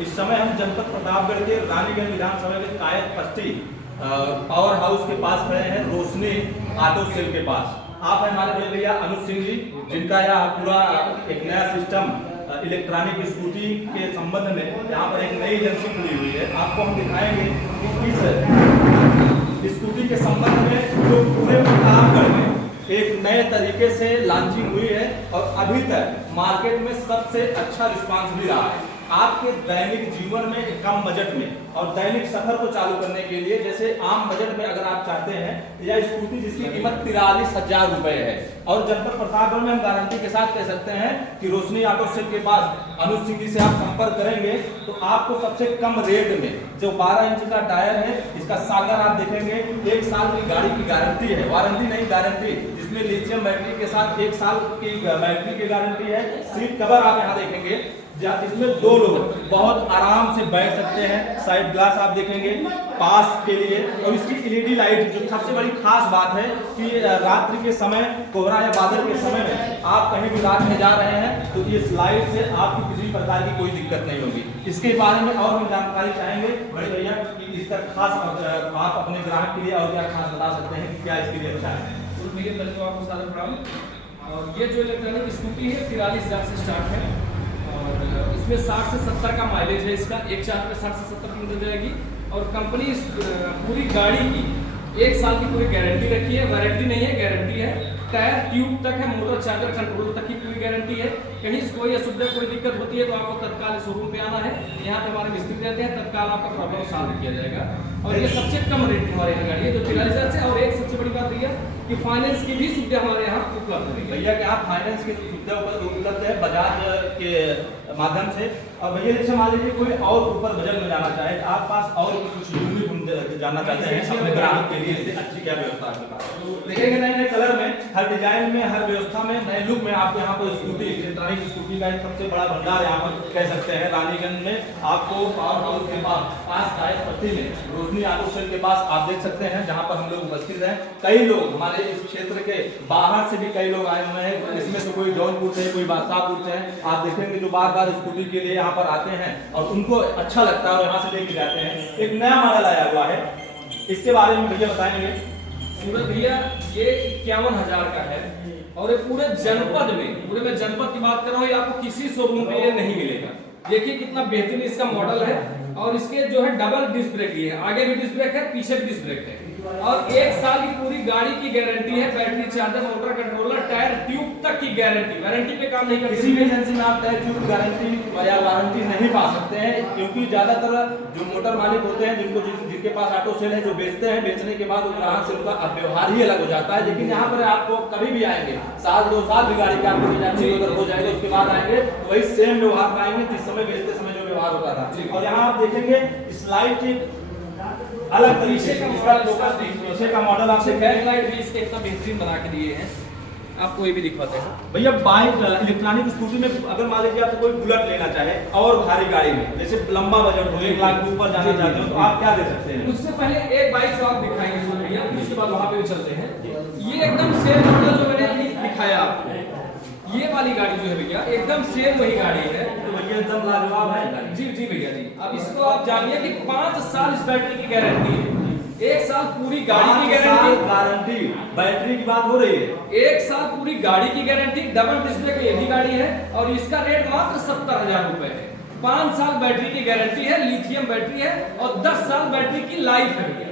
इस समय हम जनपद प्रतापगढ़ के रानीगंज विधानसभा के कायद पट्टी पावर हाउस के पास खड़े हैं, रोशनी ऑटो सेल के पास। आप हैं हमारे बड़े भैया अनुज सिंह जी, जिनका यह पूरा एक नया सिस्टम इलेक्ट्रॉनिक स्कूटी के संबंध में यहाँ पर एक नई एजेंसी खुली हुई है। आपको हम दिखाएंगे कि इस स्कूटी के संबंध में जो पूरे प्रतापगढ़ में एक नए तरीके से लॉन्चिंग हुई है और अभी तक मार्केट में सबसे अच्छा रिस्पांस भी रहा है। आपके दैनिक जीवन में कम बजट में और दैनिक सफर को चालू करने के लिए, जैसे आम बजट में अगर आप चाहते हैं, यह स्कूटी जिसकी कीमत 43,000 रुपए है और जनपद प्रतापगढ़ में हम गारंटी के साथ कह सकते हैं कि रोशनी ऑटो सेल के पास अनुज सिंह जी से आप संपर्क करेंगे तो आपको सबसे कम रेट में जो 12 इंच का टायर है, इसका सागर आप देखेंगे, 1 साल की गाड़ी की गारंटी है, वारंटी नहीं गारंटी, जिसमें लिथियम बैटरी के साथ 1 साल की बैटरी की गारंटी है। सीट कवर आप यहाँ देखेंगे जिसमें 2 लोग बहुत आराम से बैठ सकते हैं। साइड ग्लास आप देखेंगे पास के लिए, और इसकी एलईडी लाइट जो सबसे बड़ी खास बात है कि रात्रि के समय, कोहरा या बादल के समय में आप कहीं भी रात में जा रहे हैं तो इस लाइट से आपकी किसी प्रकार की कोई दिक्कत नहीं होगी। इसके बारे में और भी जानकारी चाहेंगे बड़े भैया कि इसका खास आप अपने ग्राहक के लिए और क्या खास बता सकते हैं कि क्या इसके लिए अच्छा है। तो मेरे पहले तो आपको सारा प्रणाम। और ये जो इलेक्ट्रॉनिक स्कूटी है 43,000 से स्टार्ट है और इसमें 60 से 70 का माइलेज है। इसका एक चार्ज में 60 से 70 किलोमीटर जाएगी और कंपनी पूरी गाड़ी की 1 साल की पूरी गारंटी रखी है। वारंटी नहीं है, गारंटी है। टायर ट्यूब तक है, मोटर चार्जर कंट्रोल तक की पूरी गारंटी है। कहीं से कोई असुविधा कोई दिक्कत होती है तो आपको तत्काल शोरूम पे आना है, यहाँ पे हमारे मिस्त्री रहते हैं, तत्काल आपका प्रॉब्लम सॉल्व किया जाएगा। और ये सबसे कम रेट में हमारे यहाँ गाड़ी है जो 43,000 से। और एक सबसे बड़ी बात भैया कि फाइनेंस की भी सुविधा हमारे यहाँ उपलब्ध है। भैया क्या आप फाइनेंस की सुविधा उपलब्ध है बजाज के माध्यम से। और भैया जैसे मान लीजिए कोई और ऊपर बजट में जाना चाहे, आप पास और कुछ यूनिक जानना चाहते हैं अपने ग्राहक के लिए अच्छी क्या व्यवस्था आपके पास? देखेंगे नए नए कलर में, हर डिजाइन में, हर व्यवस्था में, नए लुक में आपको यहाँ पर स्कूटी, इलेक्ट्रॉनिक स्कूटी का एक सबसे बड़ा भंडार यहाँ पर कह सकते हैं। रानीगंज में आपको पावर हाउस के पास कायद पट्टी में रोशनी ऑटो सेल के पास आप देख सकते हैं, जहाँ पर हम लोग उपस्थित हैं। कई लोग हमारे इस क्षेत्र के बाहर से भी कई लोग आए हुए हैं, इसमें से कोई जौनपुर से, कोई बादशाहपुर से हैं। आप देखेंगे जो बार बार स्कूटी के लिए यहाँ पर आते हैं और उनको अच्छा लगता है और यहाँ से लेके जाते हैं। एक नया मॉडल आया हुआ है, इसके बारे में भैया बताएंगे। सूरज भैया ये 51,000 का है और ये पूरे जनपद में जनपद की बात कर रहा हूँ, आपको किसी शोरूम में ये नहीं मिलेगा। देखिए कितना बेहतरीन इसका मॉडल है और इसके जो है डबल डिस्क ब्रेक है, आगे भी डिस्क ब्रेक है, पीछे भी डिस्क ब्रेक है और 1 साल की पूरी गाड़ी की गारंटी है। Battery charger, motor controller, tyre tube तक की गारंटी, वारंटी पे काम नहीं करती। किसी भी एजेंसी में आप टायर ट्यूब गारंटी या वारंटी नहीं पा सकते हैं, क्योंकि ज्यादातर जो मोटर मालिक होते हैं, जिनके पास ऑटो सेल है, जो बेचते हैं, बेचने के बाद ग्राहक से उनका व्यवहार ही अलग हो जाता है। लेकिन यहाँ पर आपको कभी भी आएंगे, साल 2 साल भी गाड़ी का आपको अगर हो जाएगा, उसके बाद आएंगे तो वही सेम व्यवहार पाएंगे जिस समय बेचते समय जो व्यवहार होता था। और यहाँ आप देखेंगे स्लाइड अलग तरीके का पीछे का मॉडल आपसे बैक लाइट भी इसके इतना बेहतरीन बना के दिए हैं, आपको ये भी दिखवाते हैं भैया। बाइक इलेक्ट्रॉनिक स्कूटी में अगर मान लीजिए आपसे कोई बुलेट लेना चाहे और भारी गाड़ी में, जैसे लंबा बजट हो, 1 लाख के ऊपर जाना चाहते हो, तो आप क्या दे सकते हैं? उससे पहले एक बाइक से आप दिखाएंगे सूरज भैया, उसके बाद वहां पे भी चलते हैं। ये एकदम सेम मॉडल जो मैंने अभी दिखाया आपको, ये वाली गाड़ी जो है भैया एकदम सेम वही गाड़ी है। तो भैया एकदम लाजवाब है। जी जी भैया जी। अब इसको आप जानिए कि 5 साल इस बैटरी की गारंटी है, 1 साल पूरी गाड़ी की गारंटी, बैटरी की बात हो रही है। 1 साल पूरी गाड़ी की गारंटी, डबल डिस्प्ले की यही गाड़ी है और इसका रेट मात्र 70,000 रुपए है। 5 साल बैटरी की गारंटी है, लिथियम बैटरी है और 10 साल बैटरी की लाइफ है।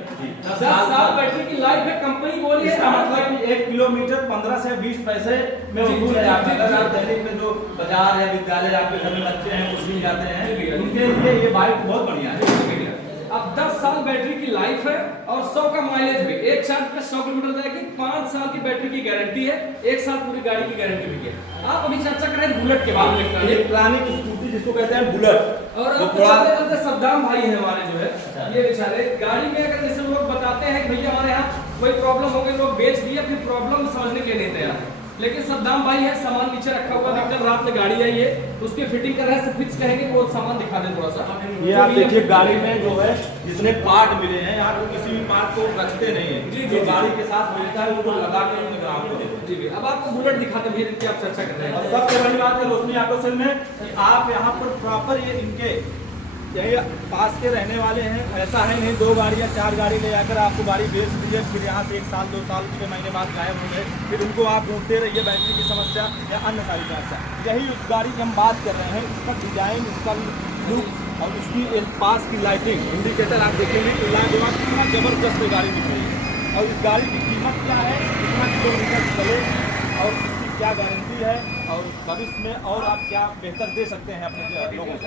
10 साल बैटरी की लाइफ है, कंपनी बोली है। मतलब कि 1 किलोमीटर 15 से 20 पैसे में वसूल है आपका। अगर आप दैनिक में जो बाजार है, विद्यालय, आपके घर में बच्चे हैं, कुछ भी जाते हैं, उनके लिए ये बाइक बहुत बढ़िया है। अब 10 साल बैटरी की लाइफ है और 100 का माइलेज भी, एक चार्ज पे 100 किलोमीटर जाएगी। 5 साल की बैटरी की गारंटी है, 1 साल पूरी गाड़ी की गारंटी भी है। आप अभी चर्चा करें बुलेट के बाद, इलेक्ट्रॉनिक स्कूटी जिसको कहते हैं बुलेट। और अब चलते सद्दाम भाई है हमारे जो है, ये बेचारे गाड़ी में अगर जैसे लोग बताते हैं कि भैया हमारे यहाँ कोई प्रॉब्लम हो गई, लोग बेच दिया, फिर प्रॉब्लम समझने के लिए नहीं तैयार है। लेकिन सद्दाम भाई है, सामान नीचे रखा हुआ दिखता है, रात में गाड़ी आई है उसकी फिटिंग कर रहे हैं, फिक्स कहेंगे वो सामान दिखा दे थोड़ा सा। ये आप देखिए गाड़ी में जो है जितने पार्ट मिले हैं, यहाँ तो किसी भी पार्ट को रखते नहीं है। जी जी, गाड़ी के साथ मिलता है उसको लगा के अपने ग्राहक को देते हैं। जी, अब आपको बुलेट दिखाते हैं जिनकी आप चर्चा कर रहे हैं। सबसे बड़ी बात है रोशनी ऑटो सेल में कि आप यहाँ पर प्रॉपर ये इनके यही पास के रहने वाले हैं, ऐसा है नहीं 2 गाड़ी या 4 गाड़ी ले जाकर आपको गाड़ी बेच दीजिए, फिर यहाँ से 1 साल 2 साल 6 महीने बाद गायब हो गए, फिर उनको आप ढूंढते रहिए बैटरी की समस्या या अन्य सारी समस्या। यही उस गाड़ी की हम बात कर रहे हैं, इसका डिजाइन, इसका लुक और उसकी पास की लाइटिंग, इंडिकेटर आप देखेंगे कि लाजवाब कितना जबरदस्त गाड़ी दिख रही है। और इस गाड़ी की कीमत क्या है, कितना किलोमीटर चले और इसकी क्या गारंटी है और भविष्य में और आप क्या बेहतर दे सकते हैं अपने लोगों को।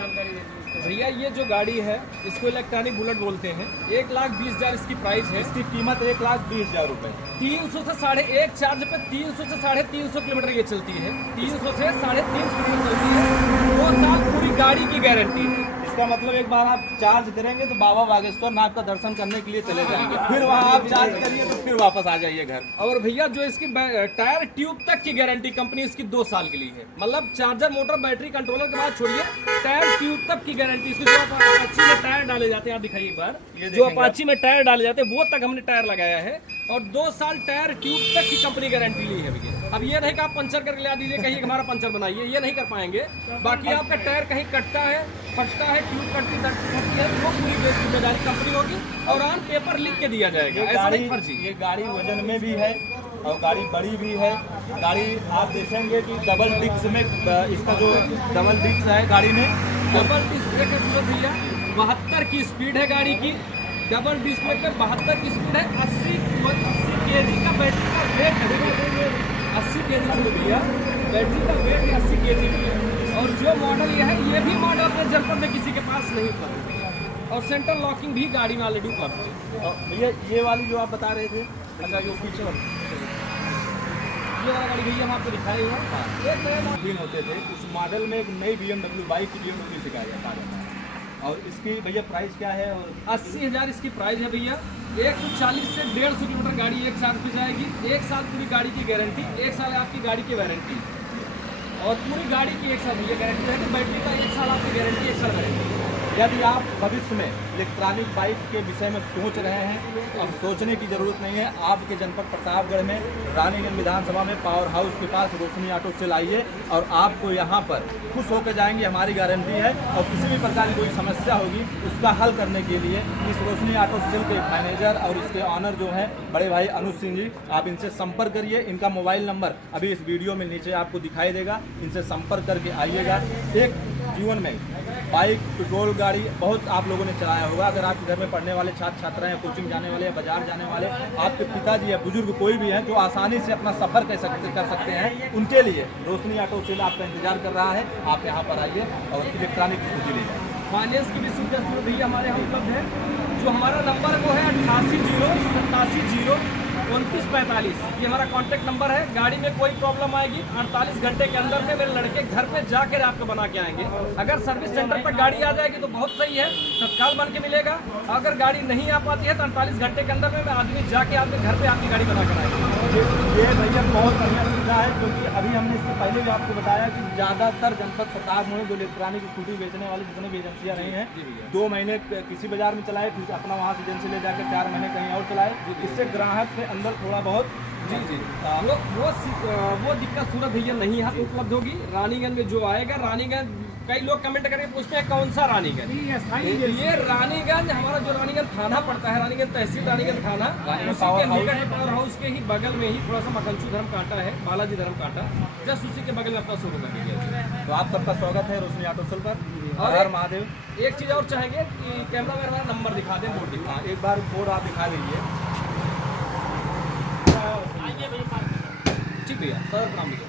भैया ये जो गाड़ी है इसको इलेक्ट्रॉनिक बुलेट बोलते हैं। 1,20,000 इसकी प्राइस है। इसकी कीमत 1,20,000 रुपये। 300 से 1.5 चार्ज पे 300 से 350 किलोमीटर ये चलती है। 300 से 350 किलोमीटर चलती है। 2 साल पूरी गाड़ी की गारंटी है। इसका मतलब एक बार आप चार्ज करेंगे तो बाबा बागेश्वर नाथ का दर्शन करने के लिए चले जाएंगे, फिर वहाँ आप चार्ज करिए तो फिर वापस आ जाइए घर। और भैया जो इसकी टायर ट्यूब तक की गारंटी कंपनी इसकी 2 साल के लिए है। मतलब चार्जर, मोटर, बैटरी, कंट्रोलर के बाद छोड़िए, टायर ट्यूब तक की गारंटी। इसकी जो अपाची में टायर डाले जाते हैं, आप दिखाइए एक बार, जो अपाची में टायर डाले जाते हैं वो तक हमने टायर लगाया है और 2 साल टायर ट्यूब तक की कंपनी गारंटी ली है भैया। अब ये नहीं कि आप पंचर करके ला दीजिए, कहीं हमारा पंचर बनाइए, ये नहीं कर पाएंगे। बाकी आपका टायर कहीं कटता है, फटता है, ट्यूब कटती है, वो पूरी जिम्मेदारी कंपनी होगी और ऑन पेपर लिख के दिया जाएगा। ऐसा नहीं फर्जी। ये गाड़ी वजन में भी है और गाड़ी बड़ी भी है। गाड़ी आप देखेंगे कि डबल डिस्क में, इसका जो डबल डिस्क है गाड़ी में, डबल डिस्प्ले के सूरत भैया 72 की स्पीड है गाड़ी की। डबल डिस्प्ले पे 72 की स्पीड है। 80 kg का बैटरी का वेट है। 80 kg भैया बैटरी का वेट है, 80 kg की है। और जो मॉडल ये है, ये भी मॉडल अपने जनपद में किसी के पास नहीं उपलब्ध है। और सेंट्रल लॉकिंग भी गाड़ी में ऑलरेडी उपलब्ध है। और भैया ये वाली जो आप बता रहे थे, अच्छा जो पीछे वाली, ये वाला गाड़ी भैया हम आपको दिखाए हुए हैं। एक नया दिन होते थे, उस मॉडल में एक नई BMW बाइक की BMW सिखाया जाता है। और इसकी भैया प्राइस क्या है? और 80,000 इसकी प्राइस है भैया। 140 से 150 किलोमीटर गाड़ी एक साल पे जाएगी। 1 साल पूरी गाड़ी की गारंटी, 1 साल आपकी गाड़ी की वारंटी और पूरी गाड़ी की 1 साल भैया गारंटी है। बैटरी का 1 साल आपकी गारंटी, 1 साल गारंटी। यदि आप भविष्य में इलेक्ट्रॉनिक बाइक के विषय में सोच रहे हैं, अब सोचने की ज़रूरत नहीं है। आपके जनपद प्रतापगढ़ में रानीगंज विधानसभा में पावर हाउस के पास रोशनी ऑटो सेल आइए और आपको यहाँ पर खुश होकर जाएंगे, हमारी गारंटी है। और किसी भी प्रकार की कोई समस्या होगी उसका हल करने के लिए इस रोशनी ऑटो सेल के मैनेजर और इसके ऑनर जो हैं बड़े भाई अनुज सिंह जी, आप इनसे संपर्क करिए। इनका मोबाइल नंबर अभी इस वीडियो में नीचे आपको दिखाई देगा, इनसे संपर्क करके आइएगा। एक जीवन में बाइक, पेट्रोल गाड़ी बहुत आप लोगों ने चलाया होगा। अगर आपके घर में पढ़ने वाले छात्र छात्राएं हैं, कोचिंग जाने वाले या बाजार जाने वाले, आपके पिताजी या बुजुर्ग कोई भी हैं जो आसानी से अपना सफ़र कर सकते हैं, उनके लिए रोशनी ऑटो सेल आपका इंतजार कर रहा है। आप यहाँ पर आइए और इलेक्ट्रॉनिक स्कूटी ले जाए। फाइनेंस की भी सुविधा भैया हमारे यहाँ उपलब्ध है। जो हमारा नंबर है वो है 88,087,029,45। ये हमारा कॉन्टैक्ट नंबर है। गाड़ी में कोई प्रॉब्लम आएगी 48 घंटे के अंदर में मेरे लड़के घर पे जाकर आपको बना के आएंगे। अगर सर्विस सेंटर पर गाड़ी आ जाएगी तो बहुत सही है, तत्काल बन के मिलेगा। अगर गाड़ी नहीं आ पाती है तो 48 घंटे के अंदर में मैं आदमी जाके आपके घर पे आपकी गाड़ी बना कर आएंगे। ये भैया बहुत बढ़िया सुविधा है, क्योंकि अभी हमने इससे पहले भी आपको बताया कि ज़्यादातर जनपद प्रताप में जो इलेक्ट्रॉनिक स्कूटी बेचने वाली जितने भी एजेंसियाँ रही हैं, 2 महीने किसी बाजार में चलाए, फिर अपना वहाँ से एजेंसी ले जाकर 4 महीने कहीं और चलाए। इससे ग्राहक के अंदर थोड़ा बहुत वो दिक्कत सूरत भैया नहीं यहाँ पे उपलब्ध होगी। रानीगंज में जो आएगा, रानीगंज कई लोग कमेंट करके पूछते हैं कौन सा रानीगंज। ये रानीगंज हमारा जो रानीगंज थाना पड़ता है, रानीगंज तहसील, रानीगंज थाना, उसी के निकट पावर हाउस के ही बगल में ही थोड़ा सा मकंचू धर्म कांटा है, बालाजी धर्म कांटा, जस्ट उसी के बगल में अपना शोरूम है। तो आप सबका स्वागत है रोशनी ऑटो सेल पर। और हर महादेव। एक चीज़ और चाहेंगे कि कैमरा मैन वाला नंबर दिखा दें, बोर्ड दिखा। एक बार बोर्ड आप दिखा दीजिए। ठीक भैया, सर प्रणाम भैया।